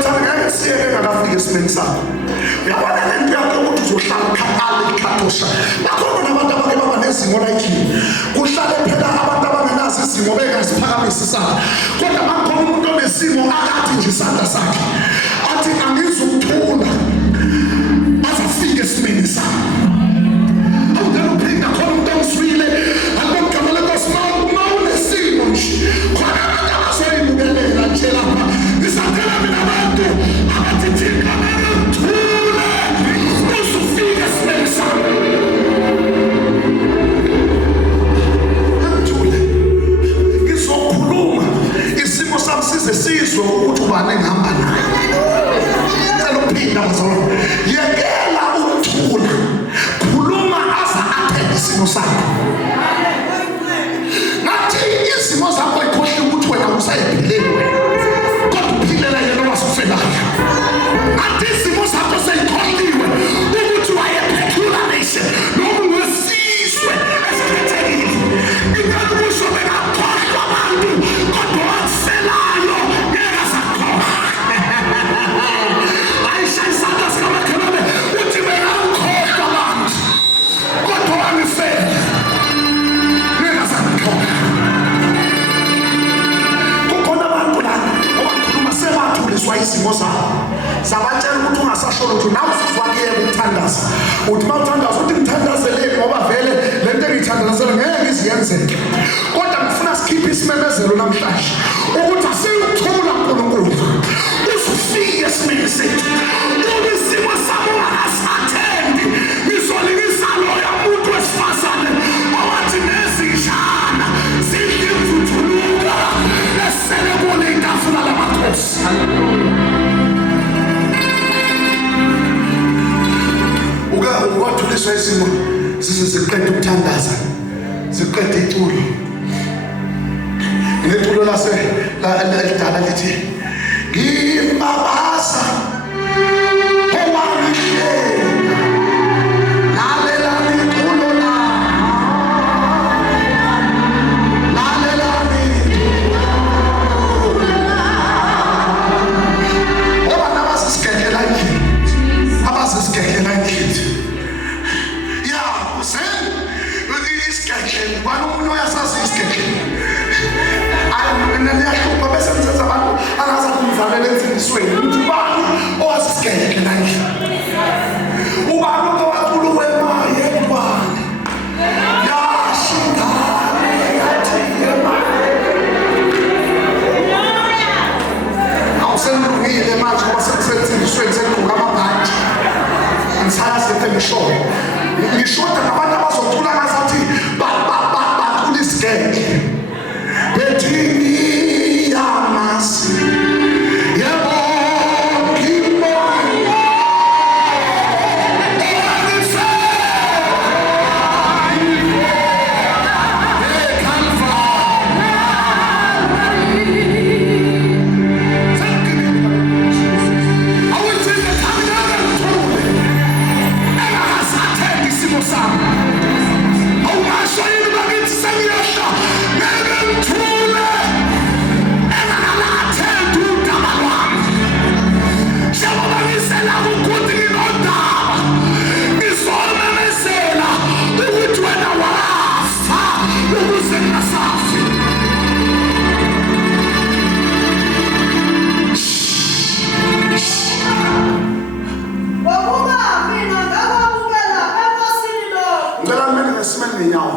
Mfowethu ngeke siyeke ngakafika esimeni sakho. Uyabona le nto yakho ukuthi uzohlala khathala ikhatosha. Bakhona nabantu abake baba nezimo like kuhlale phela abantu abangenazo izimo bengaziphakamisa isandla. Kodwa makhona umuntu onesimo akathi nje isandla sakhe. Athi angizukuthula. Azafika esimeni sakho. Awudela uphinda khona umuntu omswile. Akubona le Nkosi mawunesimo nje. Khona abantu abazoyibukelela nje lapha. Ngisacela mina abantu abathi thina thule. Uzofika esimeni sakho. Ngizokhuluma isimo sami size sizwe ukuthi ubani engihamba naye. Ngicela uphinda bazalwane. Yekela ukuthula. Khuluma aza athele isimo sakho. Nathi izimo zakho ayikhohle ukuthi wena usayiphilile wena. Kodwa uphilela yena wasufelayo. Nathi izimo zakho seyikhohliwe ukuthi wayephethula nation noma wesizwe esikhethekile. Ingakho kusho bengakhohlwa abantu kodwa waselayo ngeke sakhohlwa. Ayishayisana sikamakhelwane uthi bengakhohlwa abantu kodwa wangifela. Ngeke sakhohlwa. Kukhona abantu la abakhuluma sebathuliswa izimo zabo. Sabatshela ukuthi ungasasholo ukuthi nawe usifakile ukuthandaza. Uthi mawuthandaza uthi ngithandazeleni ngoba vele le nto engiyithandazela ngeke iziyenzeke. Kodwa ngifuna sikhiphe isimemezelo namhlanje ukuthi asiyuthula uNkulunkulu. Usufike esimeni sethu. Isimo sabo ungasathendi. Ngizolingisa loya muntu wesifazane owathi nezishana zidimvuthuluka lesele kule itafula lamakhosi. Ukathuliswa isimo siqeda ukuthandaza. Siqeda iculo. Ngeculo elidala lithi ngimbabaza owangihlela lalelani iculo lalelani obana abasisigekela endlini abasisigekela endlini. Ya usen isigekela kwani umuntu oyasazi isigekela. Niyahlupa bese nithetha abantu angaza kumdlalela emfundisweni ukuthi ubani owasisigekela endlini. Ubani owaqulu wemaye yedwane. Yashindane yathi yemaye. Awusenilungile manje ngoba sekusethindisweni sekugqoka amabhanti. Ngisaya setemisholo. Ngishoda nabantu abazocula ngazathi bacula isigekela. Betini yamasi yebo kimboya ekanisa awuthini kamnyama mthule engasathendi isimo sami. Awumasho yini bakithi sengiyehla ngeke ngithule.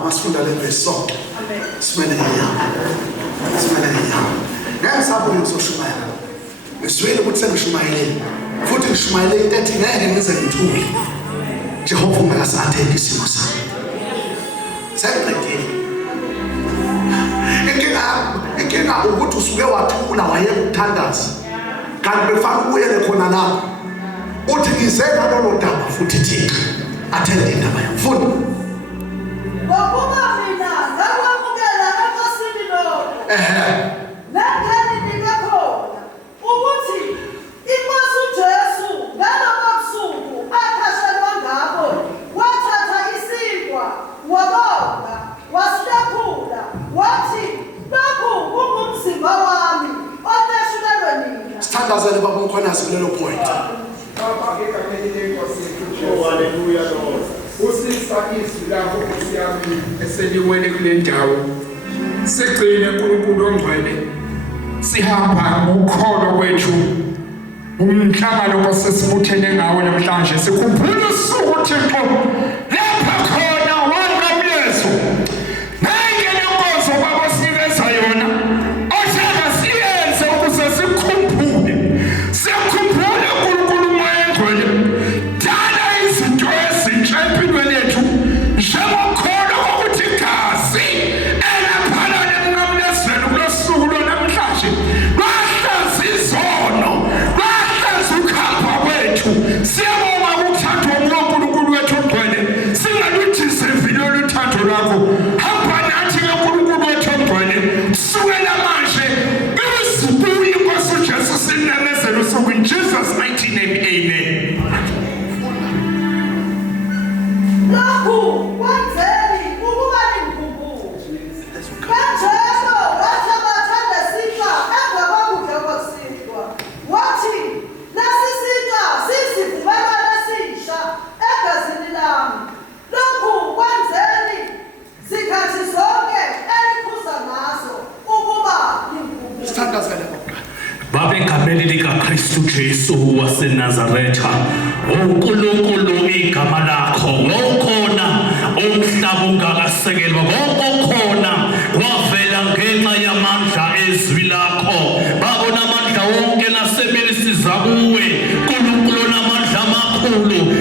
Masifunda le verse sonke. Simele ngenyama. Ngeke sabuye ngizoshumayela. Ngiswele ukuthi sengishumayelile. Futhi ngishumayele into ethi ngeke ngize ngithule. Jehova ungakasathembi isimo sami. Sekuqedile. Inkinga ukuthi usuke wathula wayekuthandaza. Kanti bekufanele ubuyele khona lapho. Uthi ngize ngalolo daba futhi thina athende indaba yamfuna. Ngokuba mina ngakwamukela enkosini lo. Nangani ningakhona ukuthi inkosi uJesu ngalokho busuku akhashelwa ngabo wathatha isinkwa wabonga wasilephula wathi lokhu kungumzimba wami oteshulelwe nina. Sithandazele baba uMkhwanazi kulelo point. Oh, hallelujah, Lord. Usisa izwi lakho Nkosi yami eseliwele kule ndawo. Sigcine uNkulunkulu ongcwele. Sihamba ngokholo kwethu. Umhlangano osesibuthene ngawo namhlanje sikhumbula usuku Thixo lapha khona wanqamlezo. Nange lenkonzo baba sinikeza yona. Othaka siyenze ukuze sikhumbule. Sikhumbule uNkulunkulu Moya Ngcwele. Dala izinto ezintsha empilweni yethu njengokholo kokuthi igazi elaphana lenqamlezelo kulosuku lwanamhlanje. Bahlanza izono. Siyabonga ukuthathwa nguNkulunkulu wethu ongcwele. Singaluthi sevilo luthando lwakho. Hamba nathi kaNkulunkulu wethu ongcwele. Sukela manje uzibuye Inkosi uJesu sinamezela usuku in Jesus' mighty name. Amen. Lokhu kwenzeni ukuba ningikhumbule. Kanjalo wathi bathanda sifa emva kokudla kwesihlwa. Wathi nasisiqa sisivumelwano esisha egazini lami. Lokhu kwenzeni sikhathi zonke eliphuza ngazo ukuba ningikhumbule. Sithandazele bonke. Baba egameni likaKristu Jesu waseNazaretha, uNkulunkulu igama lakho ngokhona umhlaba ungakasekelwa ngokhona wavela ngenxa yamandla ezwi lakho. Baba namandla wonke nasemini siza kuwe, uNkulunkulu namandla amakhulu